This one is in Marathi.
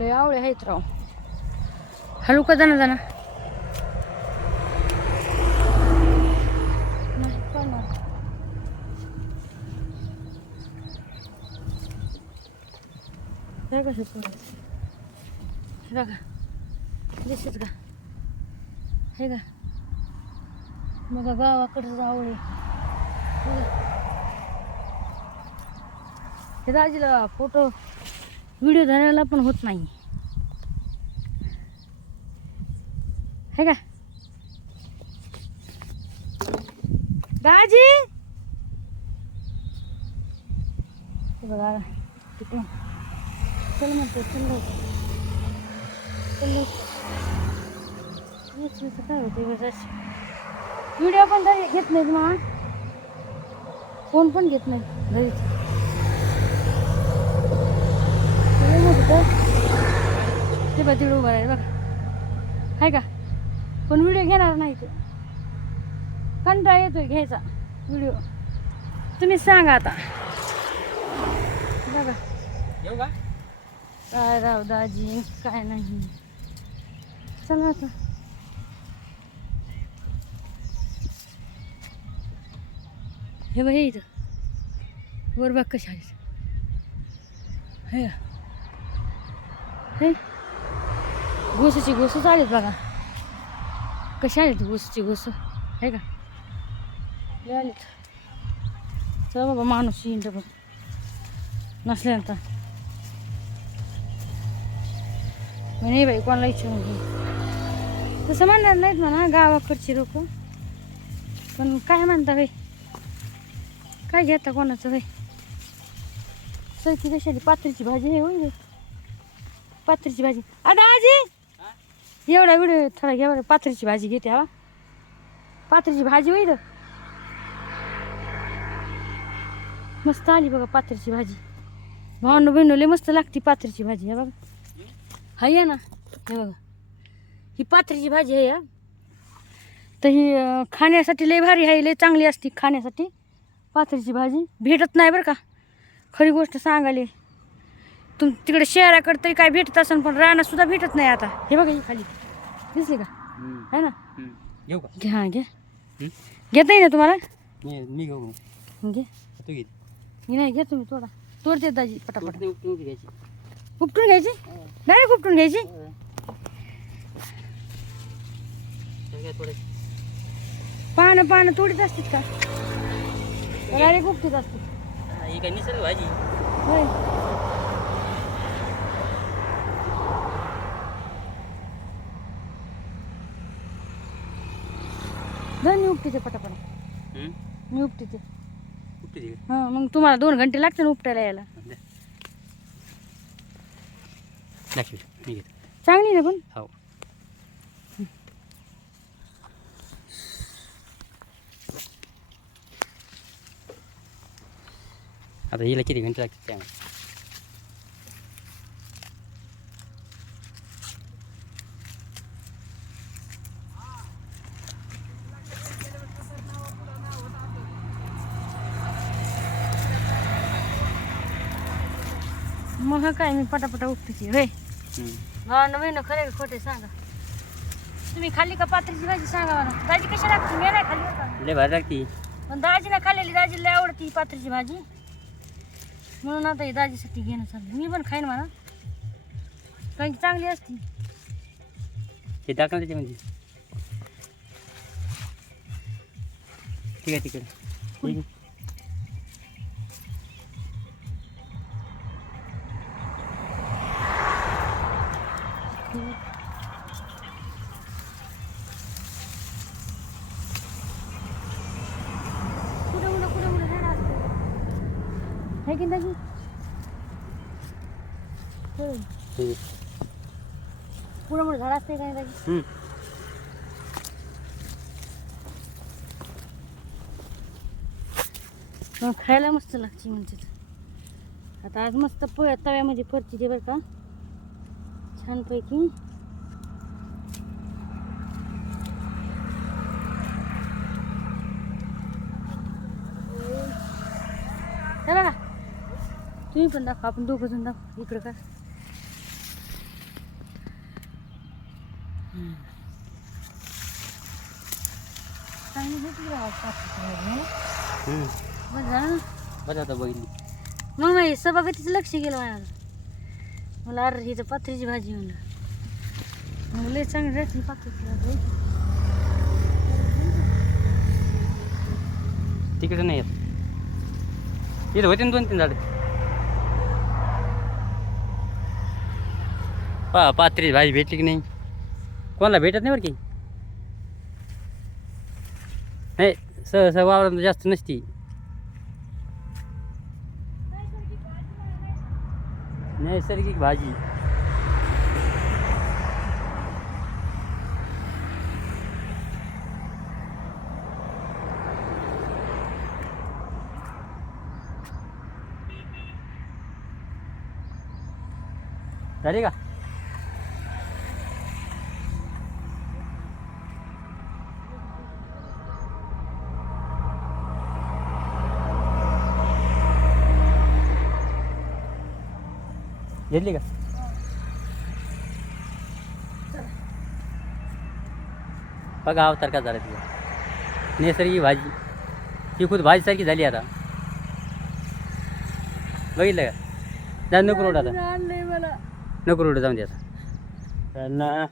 लय आवळे आहेत राव हळू का जाणं जाणं. हे? हे बघा दिसत का हे का बघा गावाकडचं आवळे. हे दाजीला फोटो व्हिडिओ धरायला पण होत नाही. है का? दाजी? बघा तिकडून चल म्हणतो चल चल काय होते व्हिडिओ पण घरी घेत नाहीत मग फोन पण घेत नाही घरीच ते म्हणत होतं, ते तिकडे उभं आहे बघा आहे का? पण व्हिडिओ घेणार नाही ते कंटाळा येतोय घ्यायचा व्हिडिओ तुम्ही सांगा आता. बघा. काय राव दाजी काय नाही. चला आता. हे बघ हे इथं. वर बघ कशा हे? हे घोसाची घुसूच आलीत बघा. कशी आलीत घोसाची घुस? आहे का? लय आलीत. चला बाबा माणूस येईन बघ. नसल्यानंतर. नाही बाई कोणाला इच्छा नाही तसं म्हणणार नाहीत म्हणा गावाकडची लोक. पण काय म्हणता बाई? काय घेता कोणाचं बाई? सरकी कशाली पात्रीची भाजी आहे होईल पात्रीची भाजी. अदा आजी! एवढा व्हिडिओ थोडा घ्या बरं पात्रीची भाजी घेते हा. पात्रीची भाजी होईल मस्त आली बघा पात्रीची भाजी. भावंड बिंडू लय मस्त लागते पात्रीची भाजी हा बघा. हाय ना हे बघा. ही पात्रीची भाजी आहे या तर ही खाण्यासाठी लय भारी आहे लय चांगली असते खाण्यासाठी पाथरीची भाजी. भेटत नाही बरं का? खरी गोष्ट सांगायला. तुम तिकडे शहराकडे तरी काय भेटत असेल पण रानासुद्धा भेटत नाही आता. हे बघा ही खाली. दिसली का? है ना? घेऊ का? घ्या हा घ्या. हं? घेता येईल ना तुम्हाला? मी मी घेऊ. घे. तू घे मी नाही घ्या तुम्ही तोडा. तोडते दाजी पटापट. उपटून घ्यायची. उपटून घ्यायची? डायरेक्ट उपटून घ्यायची? पानं पानं तोडीत असतात का? डायरेक्ट उपटीत असतात हा, ही काय निसर्ग भाजी होय. उपटीते पटापट. हं? मी उपटीते उपटी दे हां मग तुम्हाला दोन घंटे लागते ना उपटायला यायला. द्या. दाखव मी घेतो. चांगली ना पण? हो. आता हिला किती घंटे लागतील त्यामुळे? मग हा काय मी पटापटा होय. हं. हा नवीन खरे खोटे सांगा. तुम्ही खाल्ली का पात्रीची भाजी सांगा मला. दाजी कशी लागते? मी नाही खाल्ली बरं का लय भारी लागती. पण दाजीला खाल्लेली दाजीला लय आवडती ही पात्रीची भाजी. म्हणून आता ही दाजीसाठी घेणं चाललं मी पण खाईन म्हणा. कारण की चांगली असती. हे टाकलं त्याच्यामध्ये. ठीक आहे ठीक आहे की दाजी होय पुढे झाड असते काय दाजी हं. मग खायला मस्त लागते म्हणते आता आज मस्त पोळ्या तव्यामध्ये फरची दे बरं का. छानपैकी. तुम्ही पण दाखव आपण दोघं जण दाखव. इकडं का चांगली घेतली राव कापूस बरं झालं ना? बरं आता बघितली मग नाही सभागतीचं लक्ष गेलं माझ्या मला अरे हिचं पाथरीची भाजी म्हणलं. मग लय चांगली राहते पाथरीची भाजी तिकडे नाही येत. इथं होते ना दोन तीन झाडं? पा पात्री भाजी भेटली की नाही? कोणाला भेटत नाही बरं की? नाही सह वावरात जास्त नसती. नैसर्गिक भाजी. झाली का? घेतली का? बघा अवतार का झाला तिला नैसर्गिक भाजी. ती खुद भाजीसारखी झाली आता. बघितलं का? जा नको रोड आता. नको रोड जाऊन दे आता. त्यांना